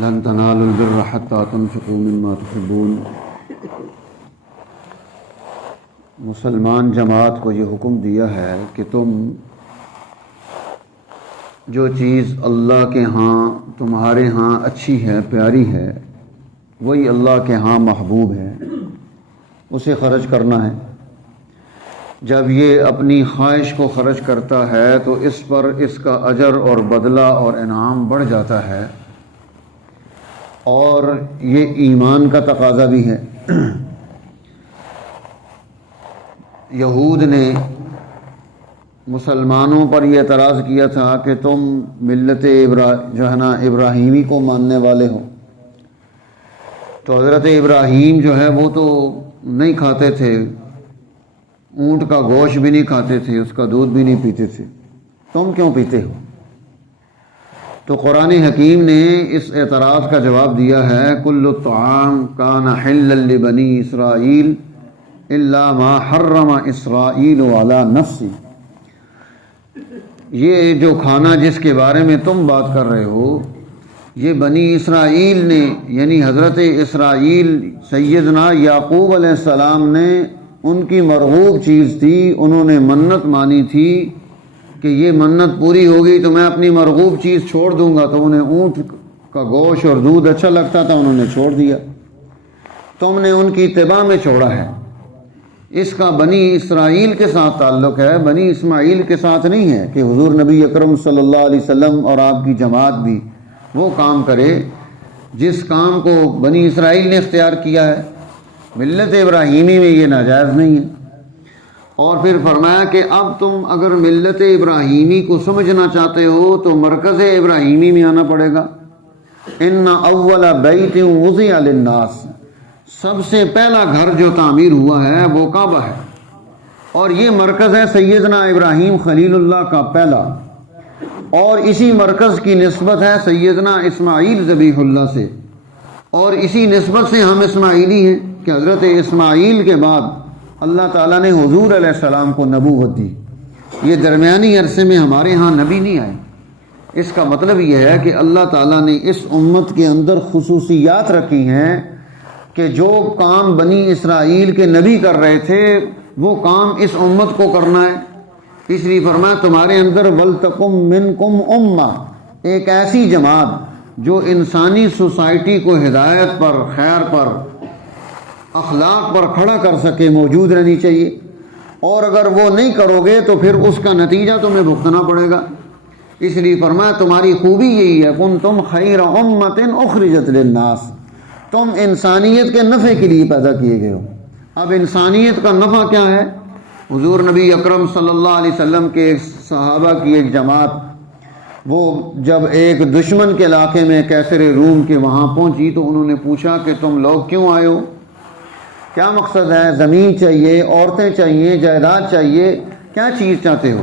لن تنالوا البر حتى تنفقوا مما تحبون۔ مسلمان جماعت کو یہ حکم دیا ہے کہ تم جو چیز اللہ کے ہاں تمہارے ہاں اچھی ہے، پیاری ہے، وہی اللہ کے ہاں محبوب ہے، اسے خرچ کرنا ہے۔ جب یہ اپنی خواہش کو خرچ کرتا ہے تو اس پر اس کا اجر اور بدلہ اور انعام بڑھ جاتا ہے، اور یہ ایمان کا تقاضا بھی ہے۔ یہود نے مسلمانوں پر یہ اعتراض کیا تھا کہ تم ملت ابراہیمی کو ماننے والے ہو، تو حضرت ابراہیم جو ہے وہ تو نہیں کھاتے تھے، اونٹ کا گوشت بھی نہیں کھاتے تھے، اس کا دودھ بھی نہیں پیتے تھے، تم کیوں پیتے ہو؟ تو قرآن حکیم نے اس اعتراض کا جواب دیا ہے، کل الطعام کان حلا لبنی اسرائیل الا ما حرم اسرائیل علی نفسی۔ یہ جو کھانا جس کے بارے میں تم بات کر رہے ہو، یہ بنی اسرائیل نے، یعنی حضرت اسرائیل سیدنا یعقوب علیہ السلام نے، ان کی مرغوب چیز تھی، انہوں نے منت مانی تھی کہ یہ منت پوری ہوگی تو میں اپنی مرغوب چیز چھوڑ دوں گا، تو انہیں اونٹ کا گوشت اور دودھ اچھا لگتا تھا، انہوں نے چھوڑ دیا، تم نے ان کی اتباع میں چھوڑا ہے۔ اس کا بنی اسرائیل کے ساتھ تعلق ہے، بنی اسماعیل کے ساتھ نہیں ہے کہ حضور نبی اکرم صلی اللہ علیہ وسلم اور آپ کی جماعت بھی وہ کام کرے جس کام کو بنی اسرائیل نے اختیار کیا ہے۔ ملت ابراہیمی میں یہ ناجائز نہیں ہے۔ اور پھر فرمایا کہ اب تم اگر ملت ابراہیمی کو سمجھنا چاہتے ہو تو مرکز ابراہیمی میں آنا پڑے گا۔ ان اول بیت وضع للناس، سب سے پہلا گھر جو تعمیر ہوا ہے وہ کعبہ ہے، اور یہ مرکز ہے سیدنا ابراہیم خلیل اللہ کا پہلا، اور اسی مرکز کی نسبت ہے سیدنا اسماعیل ذبیح اللہ سے، اور اسی نسبت سے ہم اسماعیلی ہیں کہ حضرت اسماعیل کے بعد اللہ تعالیٰ نے حضور علیہ السلام کو نبوت دی۔ یہ درمیانی عرصے میں ہمارے ہاں نبی نہیں آئے۔ اس کا مطلب یہ ہے کہ اللہ تعالیٰ نے اس امت کے اندر خصوصیات رکھی ہیں کہ جو کام بنی اسرائیل کے نبی کر رہے تھے وہ کام اس امت کو کرنا ہے۔ اس لیے فرمایا تمہارے اندر وَلْتَقُمْ مِنْكُمْ أُمَّةٌ، ایک ایسی جماعت جو انسانی سوسائٹی کو ہدایت پر، خیر پر، اخلاق پر کھڑا کر سکے، موجود رہنی چاہیے، اور اگر وہ نہیں کرو گے تو پھر اس کا نتیجہ تمہیں بھگتنا پڑے گا۔ اس لیے فرمایا تمہاری خوبی یہی ہے، كُنْتُمْ خَيْرَ أُمَّةٍ أُخْرِجَتْ لِلنَّاسِ، تم انسانیت کے نفع کے لیے پیدا کیے گئے ہو۔ اب انسانیت کا نفع کیا ہے؟ حضور نبی اکرم صلی اللہ علیہ وسلم کے صحابہ کی ایک جماعت، وہ جب ایک دشمن کے علاقے میں کیسر روم کے وہاں پہنچی تو انہوں نے پوچھا کہ تم لوگ کیوں آئے ہو؟ کیا مقصد ہے؟ زمین چاہیے، عورتیں چاہیے، جائیداد چاہیے، کیا چیز چاہتے ہو؟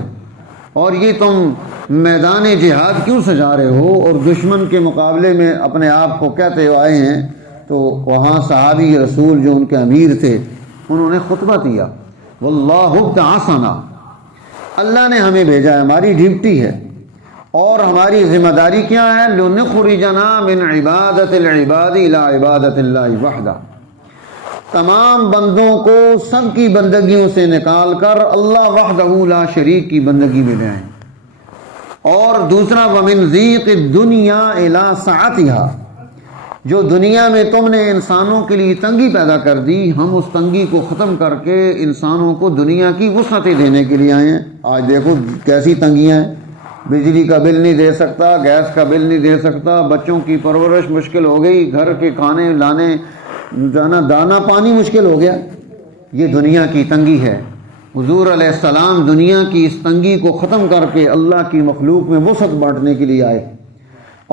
اور یہ تم میدان جہاد کیوں سجا رہے ہو اور دشمن کے مقابلے میں اپنے آپ کو کہتے ہو آئے ہیں؟ تو وہاں صحابی رسول جو ان کے امیر تھے انہوں نے خطبہ دیا، واللہ ابتعثنا، اللہ نے ہمیں بھیجا ہے، ہماری ڈیوٹی ہے، اور ہماری ذمہ داری کیا ہے؟ لنخرجنا من عبادت العباد الى عبادت اللہ وحدہ، تمام بندوں کو سب کی بندگیوں سے نکال کر اللہ وحدہ لا شریک کی بندگی میں لے آئیں۔ اور دوسرا ومن ضیق الدنیا الی سعتھا، جو دنیا میں تم نے انسانوں کے لیے تنگی پیدا کر دی، ہم اس تنگی کو ختم کر کے انسانوں کو دنیا کی وسعتیں دینے کے لیے آئے ہیں۔ آج دیکھو کیسی تنگیاں ہیں، بجلی کا بل نہیں دے سکتا، گیس کا بل نہیں دے سکتا، بچوں کی پرورش مشکل ہو گئی، گھر کے کھانے لانے، دانا پانی مشکل ہو گیا۔ یہ دنیا کی تنگی ہے۔ حضور علیہ السلام دنیا کی اس تنگی کو ختم کر کے اللہ کی مخلوق میں وسعت بانٹنے کے لیے آئے۔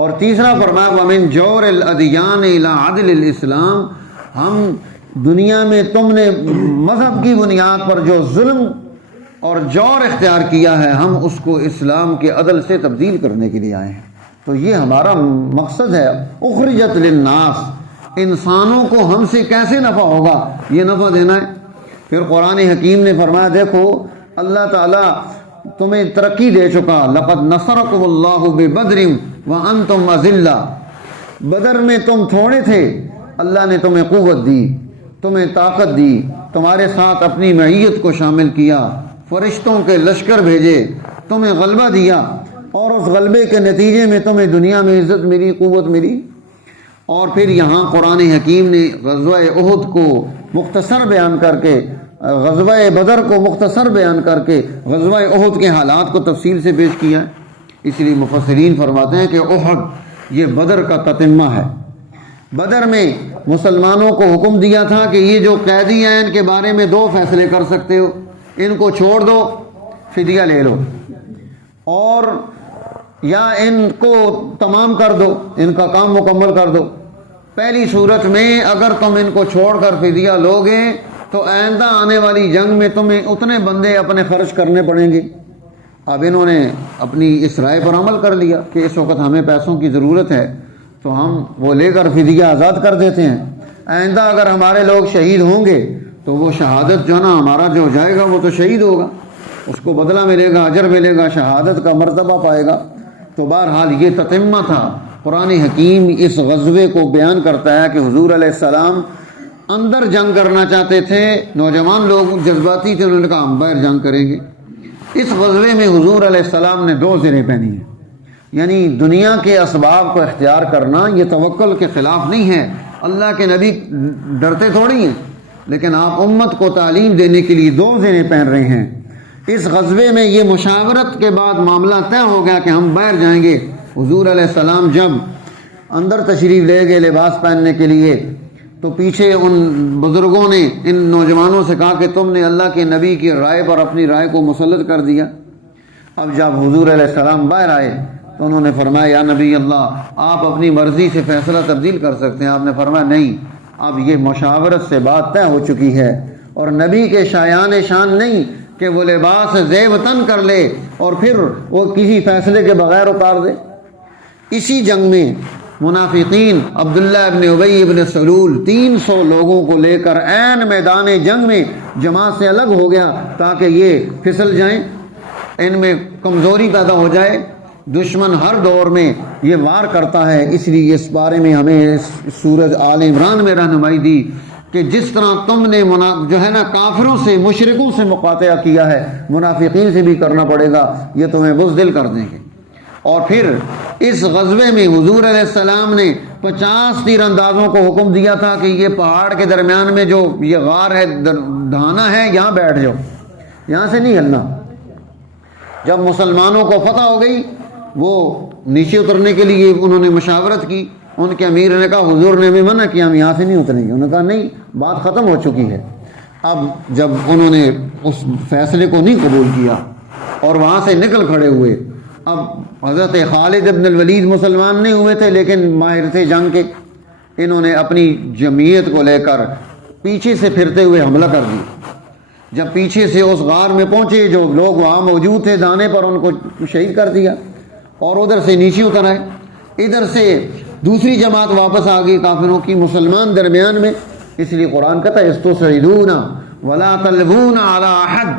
اور تیسرا فرمایا وَمِن جَوْرِ الْأَدْيَانِ إِلَىٰ عَدْلِ الْإِسْلَام، ہم دنیا میں تم نے مذہب کی بنیاد پر جو ظلم اور جور اختیار کیا ہے، ہم اس کو اسلام کے عدل سے تبدیل کرنے کے لیے آئے ہیں۔ تو یہ ہمارا مقصد ہے، اخرجت للناس، انسانوں کو ہم سے کیسے نفع ہوگا، یہ نفع دینا ہے۔ پھر قرآن حکیم نے فرمایا دیکھو اللہ تعالیٰ تمہیں ترقی دے چکا، لقد نصرکم اللہ ببدر وانتم اذلہ، بدر میں تم تھوڑے تھے، اللہ نے تمہیں قوت دی، تمہیں طاقت دی، تمہارے ساتھ اپنی معیت کو شامل کیا، فرشتوں کے لشکر بھیجے، تمہیں غلبہ دیا، اور اس غلبے کے نتیجے میں تمہیں دنیا میں عزت ملی، قوت ملی۔ اور پھر یہاں قرآن حکیم نے غزوہ احد کو مختصر بیان کر کے، غزوہ بدر کو مختصر بیان کر کے غزوہ احد کے حالات کو تفصیل سے پیش کیا ہے۔ اس لیے مفسرین فرماتے ہیں کہ احد یہ بدر کا تتمہ ہے۔ بدر میں مسلمانوں کو حکم دیا تھا کہ یہ جو قیدی ہیں ان کے بارے میں دو فیصلے کر سکتے ہو، ان کو چھوڑ دو، فدیہ لے لو، اور یا ان کو تمام کر دو، ان کا کام مکمل کر دو۔ پہلی صورت میں اگر تم ان کو چھوڑ کر فدیہ لوگے تو آئندہ آنے والی جنگ میں تمہیں اتنے بندے اپنے خرچ کرنے پڑیں گے۔ اب انہوں نے اپنی اس رائے پر عمل کر لیا کہ اس وقت ہمیں پیسوں کی ضرورت ہے تو ہم وہ لے کر فدیہ آزاد کر دیتے ہیں، آئندہ اگر ہمارے لوگ شہید ہوں گے تو وہ شہادت جو ہے نا ہمارا جو جائے گا وہ تو شہید ہوگا، اس کو بدلہ ملے گا، اجر ملے گا، شہادت کا مرتبہ پائے گا۔ تو بہرحال یہ تتمہ تھا۔ قرآن حکیم اس غزوے کو بیان کرتا ہے کہ حضور علیہ السلام اندر جنگ کرنا چاہتے تھے، نوجوان لوگ جذباتی تھے، انہوں نے کہا ہم باہر جنگ کریں گے۔ اس غزوے میں حضور علیہ السلام نے دو زریں پہنی ہیں، یعنی دنیا کے اسباب کو اختیار کرنا یہ توکل کے خلاف نہیں ہے، اللہ کے نبی ڈرتے تھوڑی ہیں، لیکن آپ امت کو تعلیم دینے کے لیے دو زریں پہن رہے ہیں۔ اس غزوے میں یہ مشاورت کے بعد معاملہ طے ہو گیا کہ ہم باہر جائیں گے۔ حضور علیہ السلام جب اندر تشریف لے گئے لباس پہننے کے لیے تو پیچھے ان بزرگوں نے ان نوجوانوں سے کہا کہ تم نے اللہ کے نبی کی رائے پر اپنی رائے کو مسلط کر دیا۔ اب جب حضور علیہ السلام باہر آئے تو انہوں نے فرمایا یا نبی اللہ آپ اپنی مرضی سے فیصلہ تبدیل کر سکتے ہیں۔ آپ نے فرمایا نہیں، اب یہ مشاورت سے بات طے ہو چکی ہے، اور نبی کے شایان شان نہیں کہ وہ لباس زیب تن کر لے اور پھر وہ کسی فیصلے کے بغیر اتار دے۔ اسی جنگ میں منافقین عبداللہ ابن ابی ابن سلول 300 لوگوں کو لے کر عین میدان جنگ میں جماعت سے الگ ہو گیا تاکہ یہ پھسل جائیں، ان میں کمزوری پیدا ہو جائے۔ دشمن ہر دور میں یہ وار کرتا ہے، اس لیے اس بارے میں ہمیں سورۃ آل عمران میں رہنمائی دی کہ جس طرح تم نے جو ہے نا کافروں سے مشرکوں سے مقاطعہ کیا ہے، منافقین سے بھی کرنا پڑے گا، یہ تمہیں بزدل کر دیں گے۔ اور پھر اس غزوے میں حضور علیہ السلام نے 50 تیر اندازوں کو حکم دیا تھا کہ یہ پہاڑ کے درمیان میں جو یہ غار ہے، دھانا ہے، یہاں بیٹھ جاؤ، یہاں سے نہیں ہلنا۔ جب مسلمانوں کو فتح ہو گئی وہ نیچے اترنے کے لیے انہوں نے مشاورت کی، ان کے امیر نے کہا حضور نے بھی منع کیا ہم یہاں سے نہیں اتریں گے، انہوں نے کہا نہیں بات ختم ہو چکی ہے۔ اب جب انہوں نے اس فیصلے کو نہیں قبول کیا اور وہاں سے نکل کھڑے ہوئے، اب حضرت خالد ابن الولید مسلمان نہیں ہوئے تھے لیکن ماہر تھے جنگ کے، انہوں نے اپنی جمعیت کو لے کر پیچھے سے پھرتے ہوئے حملہ کر دیا۔ جب پیچھے سے اس غار میں پہنچے جو لوگ وہاں موجود تھے دانے پر، ان کو شہید کر دیا اور ادھر سے نیچے اتر آئے۔ ادھر سے دوسری جماعت واپس آ گئی کافروں کی، مسلمان درمیان میں، اس لیے قرآن کہتا ہے استصعدون ولا تلوون علی احد،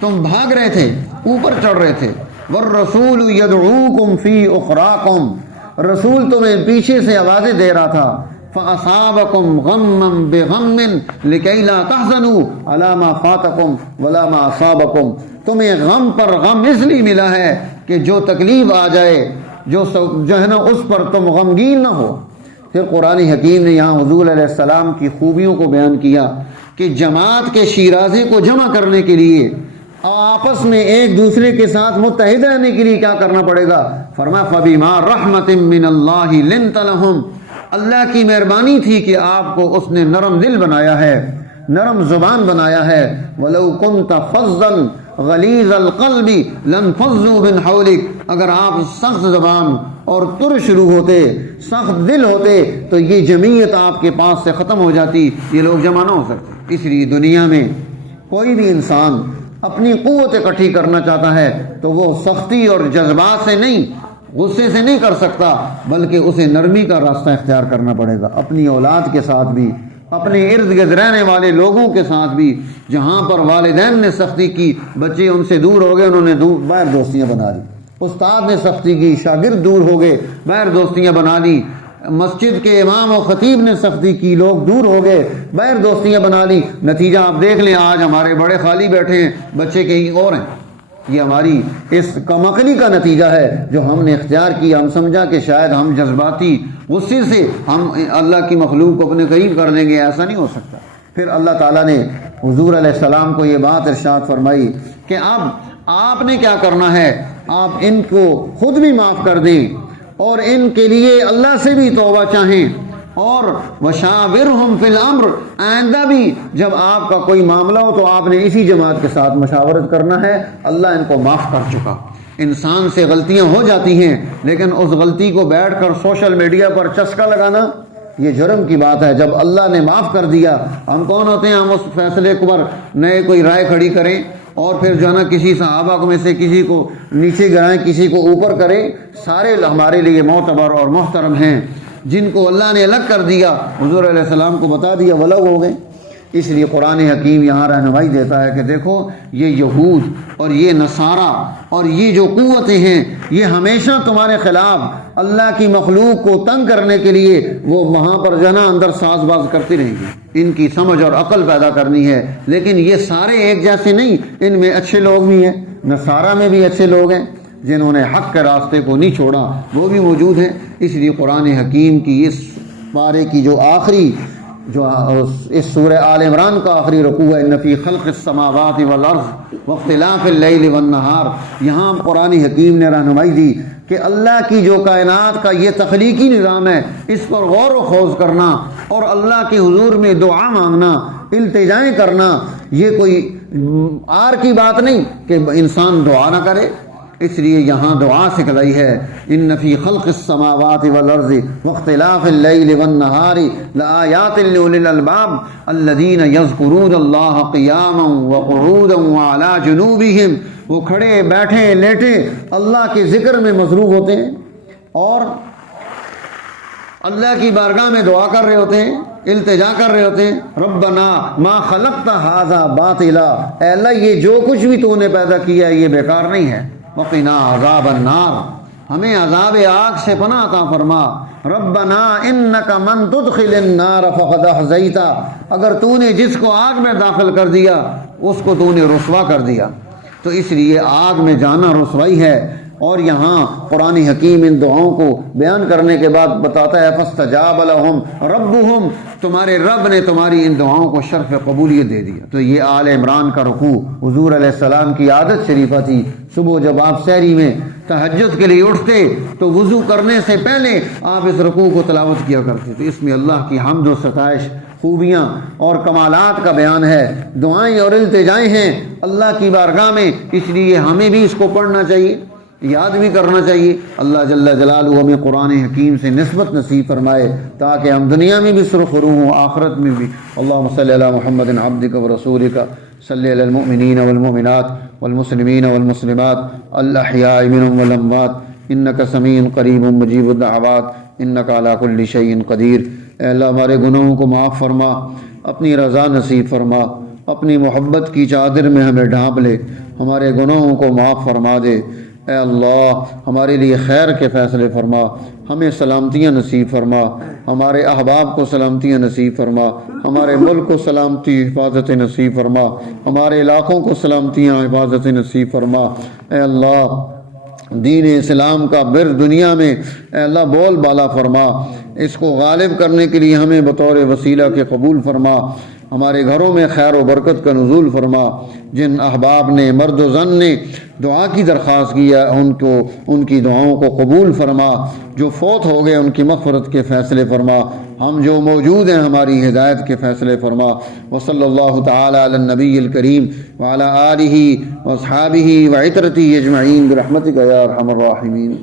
تم بھاگ رہے تھے، اوپر چڑھ رہے تھے، والرسول یدعوکم فی اخراکم، رسول تمہیں پیچھے سے آوازیں دے رہا تھا، فاصابکم غما بغم لکی لا تحزنوا علی ما فاتکم ولا ما اصابکم، تمہیں غم پر غم اس لیے ملا ہے کہ جو تکلیف آ جائے جو ہے نا اس پر تم غمگین نہ ہو۔ پھر قرآن حکیم نے یہاں حضور علیہ السلام کی خوبیوں کو بیان کیا کہ جماعت کے شیرازے کو جمع کرنے کے لیے آپس میں ایک دوسرے کے ساتھ متحد رہنے کے لیے کیا کرنا پڑے گا؟ فرمایا فَبِمَا رَحْمَةٍ مِّنَ اللَّهِ لِنْتَ لَهُمْ، اللہ کی مہربانی تھی کہ آپ کو اس نے نرم دل بنایا ہے، نرم زبان بنایا ہے۔ وَلَوْ كُنْتَ فَظًّا غَلِيظَ الْقَلْبِ لَانفَضُّوا مِنْ حَوْلِكَ، اگر آپ سخت زبان اور ترش روح ہوتے، سخت دل ہوتے تو یہ جمعیت آپ کے پاس سے ختم ہو جاتی، یہ لوگ جمع نہ ہو سکتے۔ اس لیے دنیا میں کوئی بھی انسان اپنی قوت اکٹھی کرنا چاہتا ہے تو وہ سختی اور جذبات سے نہیں، غصے سے نہیں کر سکتا، بلکہ اسے نرمی کا راستہ اختیار کرنا پڑے گا، اپنی اولاد کے ساتھ بھی، اپنے ارد گرد رہنے والے لوگوں کے ساتھ بھی۔ جہاں پر والدین نے سختی کی بچے ان سے دور ہو گئے، انہوں نے باہر دوستیاں بنا لی، استاد نے سختی کی شاگرد دور ہو گئے، باہر دوستیاں بنا لی، مسجد کے امام و خطیب نے سختی کی، لوگ دور ہو گئے، غیر دوستیاں بنا لی، نتیجہ آپ دیکھ لیں آج ہمارے بڑے خالی بیٹھے ہیں، بچے کہیں اور ہیں۔ یہ ہماری اس کمعقلی کا نتیجہ ہے جو ہم نے اختیار کیا۔ ہم سمجھا کہ شاید ہم جذباتی غصے سے ہم اللہ کی مخلوق کو اپنے قریب کر لیں گے، ایسا نہیں ہو سکتا۔ پھر اللہ تعالیٰ نے حضور علیہ السلام کو یہ بات ارشاد فرمائی کہ اب آپ نے کیا کرنا ہے، آپ ان کو خود بھی معاف کر دیں اور ان کے لیے اللہ سے بھی توبہ چاہیں، اور وشاورہم فی الامر، آئندہ بھی جب آپ کا کوئی معاملہ ہو تو آپ نے اسی جماعت کے ساتھ مشاورت کرنا ہے۔ اللہ ان کو معاف کر چکا۔ انسان سے غلطیاں ہو جاتی ہیں، لیکن اس غلطی کو بیٹھ کر سوشل میڈیا پر چسکا لگانا یہ جرم کی بات ہے۔ جب اللہ نے معاف کر دیا، ہم کون ہوتے ہیں ہم اس فیصلے پر نئے کوئی رائے کھڑی کریں اور پھر جو ہے نا کسی صحابہ میں سے کسی کو نیچے گرائیں، کسی کو اوپر کریں؟ سارے ہمارے لیے معتبر اور محترم ہیں۔ جن کو اللہ نے الگ کر دیا، حضور علیہ السلام کو بتا دیا، وہ الگ ہو گئے۔ اس لیے قرآن حکیم یہاں رہنمائی دیتا ہے کہ دیکھو یہ یہود اور یہ نصارہ اور یہ جو قوتیں ہیں، یہ ہمیشہ تمہارے خلاف اللہ کی مخلوق کو تنگ کرنے کے لیے وہ وہاں پر جنا اندر ساز باز کرتی رہیں گی۔ ان کی سمجھ اور عقل پیدا کرنی ہے، لیکن یہ سارے ایک جیسے نہیں، ان میں اچھے لوگ بھی ہیں، نصارہ میں بھی اچھے لوگ ہیں جنہوں نے حق کے راستے کو نہیں چھوڑا، وہ بھی موجود ہیں۔ اس لیے قرآن حکیم کی اس پارے کی جو آخری جو اس سورہ آل عمران کا آخری رکوع ہے، ان فی خلق السماوات والارض واختلاف اللیل والنہار، یہاں قرآن حکیم نے رہنمائی دی کہ اللہ کی جو کائنات کا یہ تخلیقی نظام ہے، اس پر غور و خوض کرنا اور اللہ کے حضور میں دعا مانگنا، التجائیں کرنا، یہ کوئی عار کی بات نہیں کہ انسان دعا نہ کرے۔ اس لیے یہاں دعا سکھلائی ہے، ان فی خلق السماوات والارض واختلاف اللیل والنہار لآیات لأولی الالباب الذین یذکرون اللہ قیاما وقعودا وعلی جنوبہم، وہ کھڑے بیٹھے لیٹے اللہ کے ذکر میں مصروف ہوتے ہیں اور اللہ کی بارگاہ میں دعا کر رہے ہوتے ہیں، التجا کر رہے ہوتے ہیں، ربنا ما خلقت ھذا باطلا، اے اللہ یہ جو کچھ بھی تو نے پیدا کیا یہ بیکار نہیں ہے، وقنا عذاب النار، ہمیں عذاب آگ سے پناہ عطا فرما، ربنا انک من تدخل النار فقد اخزیتہ، اگر تو نے جس کو آگ میں داخل کر دیا اس کو تو نے رسوا کر دیا۔ تو اس لیے آگ میں جانا رسوائی ہے۔ اور یہاں قرآن حکیم ان دعاؤں کو بیان کرنے کے بعد بتاتا ہے فاستجاب لہم ربہم، تمہارے رب نے تمہاری ان دعاؤں کو شرف قبولیت دے دیا۔ تو یہ آل عمران کا رکوع حضور علیہ السلام کی عادت شریفہ تھی۔ صبح جب آپ سحری میں تہجد کے لیے اٹھتے تو وضو کرنے سے پہلے آپ اس رکوع کو تلاوت کیا کرتے تھے۔ اس میں اللہ کی حمد و ستائش، خوبیاں اور کمالات کا بیان ہے، دعائیں اور التجائیں ہیں اللہ کی بارگاہ میں۔ اس لیے ہمیں بھی اس کو پڑھنا چاہیے، یاد بھی کرنا چاہیے۔ اللہ جل جلالہ ہمیں قرآن حکیم سے نسبت نصیب فرمائے تاکہ ہم دنیا میں بھی سرخرو ہوں، آخرت میں بھی۔ اللہم صلی علی محمد عبدک ورسولک، صلی علی المؤمنین والمؤمنات والمسلمین والمسلمات الاحیاء منہم والاموات، انک سمیع قریب مجیب الدعوات، انک علی کل شیء قدیر۔ اے اللہ ہمارے گناہوں کو معاف فرما، اپنی رضا نصیب فرما، اپنی محبت کی چادر میں ہمیں ڈھانپ لے، ہمارے گناہوں کو معاف فرما دے۔ اے اللہ ہمارے لیے خیر کے فیصلے فرما، ہمیں سلامتیاں نصیب فرما، ہمارے احباب کو سلامتیاں نصیب فرما، ہمارے ملک کو سلامتی حفاظت نصیب فرما، ہمارے علاقوں کو سلامتیاں حفاظت نصیب فرما۔ اے اللہ دین اسلام کا بر دنیا میں اے اللہ بول بالا فرما، اس کو غالب کرنے کے لیے ہمیں بطور وسیلہ کے قبول فرما، ہمارے گھروں میں خیر و برکت کا نزول فرما۔ جن احباب نے مرد و زن نے دعا کی درخواست کیا ان کی دعاؤں کو قبول فرما، جو فوت ہو گئے ان کی مغفرت کے فیصلے فرما، ہم جو موجود ہیں ہماری ہدایت کے فیصلے فرما۔ وصلی اللہ تعالی علی النبی الکریم وعلی آلہ واصحابہ وعترتہ اجمعین برحمتک یا ارحم الراحمین۔